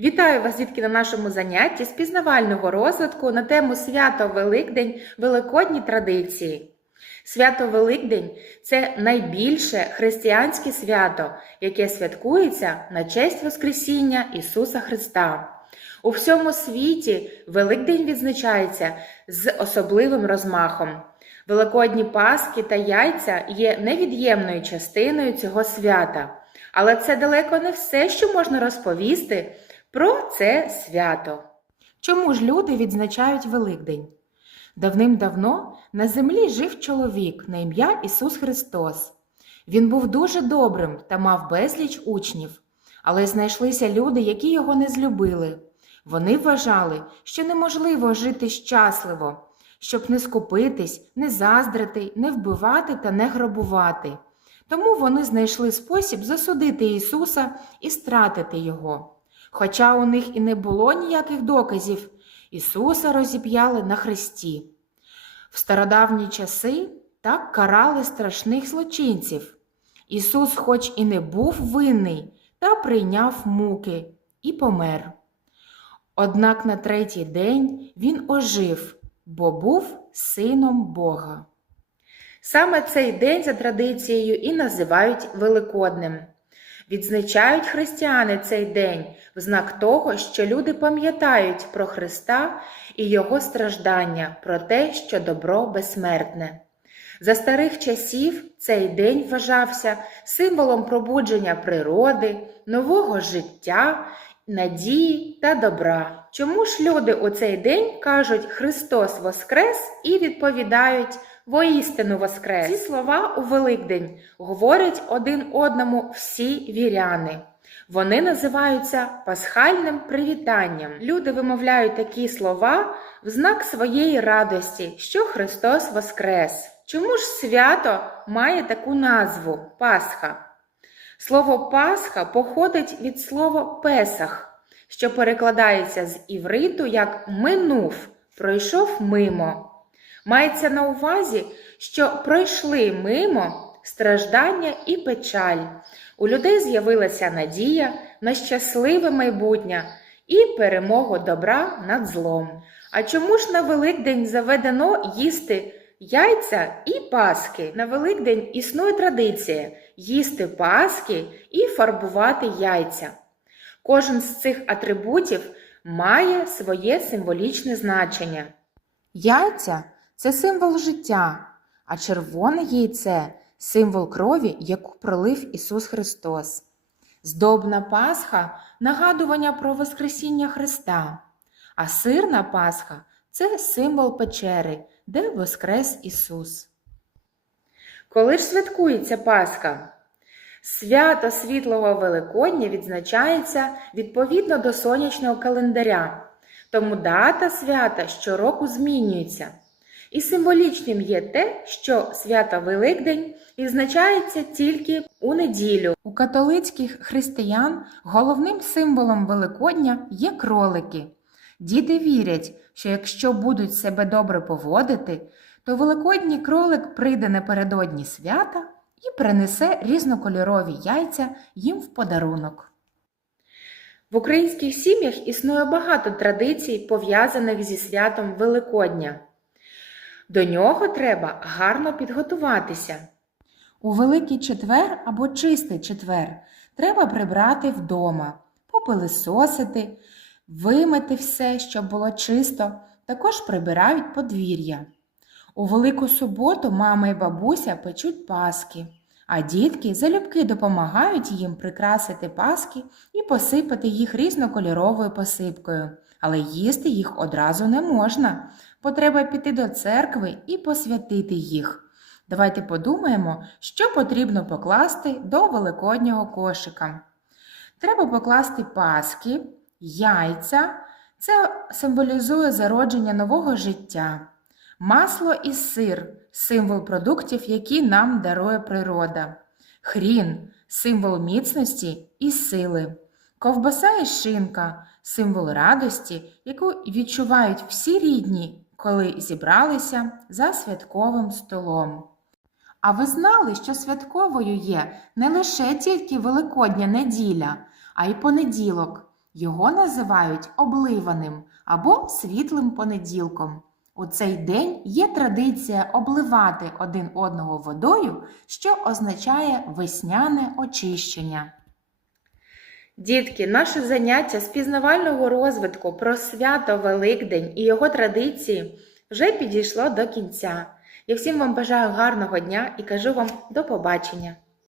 Вітаю вас, дітки, на нашому занятті з пізнавального розвитку на тему Свято Великдень Великодні традиції. Свято Великдень це найбільше християнське свято, яке святкується на честь Воскресіння Ісуса Христа. У всьому світі Великдень відзначається з особливим розмахом. Великодні паски та яйця є невід'ємною частиною цього свята. Але це далеко не все, що можна розповісти про це свято. Чому ж люди відзначають Великдень? Давним-давно на землі жив чоловік на ім'я Ісус Христос. Він був дуже добрим та мав безліч учнів, але знайшлися люди, які його не злюбили. Вони вважали, що неможливо жити щасливо, щоб не скупитись, не заздрити, не вбивати та не грабувати. Тому вони знайшли спосіб засудити Ісуса і стратити Його. Хоча у них і не було ніяких доказів, Ісуса розіп'яли на хресті. В стародавні часи так карали страшних злочинців. Ісус, хоч і не був винний, та прийняв муки і помер. Однак на третій день він ожив, бо був сином Бога. Саме цей день за традицією і називають Великоднем. Відзначають християни цей день в знак того, що люди пам'ятають про Христа і Його страждання, про те, що добро безсмертне. За старих часів цей день вважався символом пробудження природи, нового життя, надії та добра. Чому ж люди у цей день кажуть Христос Воскрес і відповідають Воістину Воскрес? Ці слова у Великдень говорять один одному всі віряни. Вони називаються пасхальним привітанням. Люди вимовляють такі слова в знак своєї радості, що Христос Воскрес. Чому ж свято має таку назву Пасха? Слово Пасха походить від слова Песах, що перекладається з івриту як минув, пройшов мимо. Мається на увазі, що пройшли мимо страждання і печаль. У людей з'явилася надія на щасливе майбутнє і перемогу добра над злом. А чому ж на Великдень заведено їсти яйця і паски? На Великдень існує традиція їсти паски і фарбувати яйця. Кожен з цих атрибутів має своє символічне значення. Яйця це символ життя, а червоне яйце символ крові, яку пролив Ісус Христос. Здобна Пасха нагадування про Воскресіння Христа, а сирна Пасха це символ печери, де воскрес Ісус. Коли ж святкується Пасха? Свято Світлого Великодня відзначається відповідно до сонячного календаря, тому дата свята щороку змінюється. І символічним є те, що свято Великдень відзначається тільки у неділю. У католицьких християн головним символом Великодня є кролики. Діти вірять, що якщо будуть себе добре поводити, то великодній кролик прийде напередодні свята і принесе різнокольорові яйця їм в подарунок. В українських сім'ях існує багато традицій, пов'язаних зі святом Великодня. До нього треба гарно підготуватися. У Великий четвер або чистий четвер треба прибрати вдома, попилисосити, вимити все, щоб було чисто, також прибирають подвір'я. У Велику суботу мама і бабуся печуть паски, а дітки залюбки допомагають їм прикрасити паски і посипати їх різнокольоровою посипкою, але їсти їх одразу не можна, бо треба піти до церкви і посвятити їх. Давайте подумаємо, що потрібно покласти до великоднього кошика. Треба покласти паски, яйця, це символізує зародження нового життя. Масло і сир символ продуктів, які нам дарує природа. Хрін символ міцності і сили. Ковбаса і шинка символ радості, яку відчувають всі рідні, коли зібралися за святковим столом. А ви знали, що святковою є не лише тільки Великодня неділя, а й понеділок. Його називають обливаним або світлим понеділком. У цей день є традиція обливати один одного водою, що означає весняне очищення. Дітки, наше заняття з пізнавального розвитку про свято Великдень і його традиції вже підійшло до кінця. Я всім вам бажаю гарного дня і кажу вам до побачення.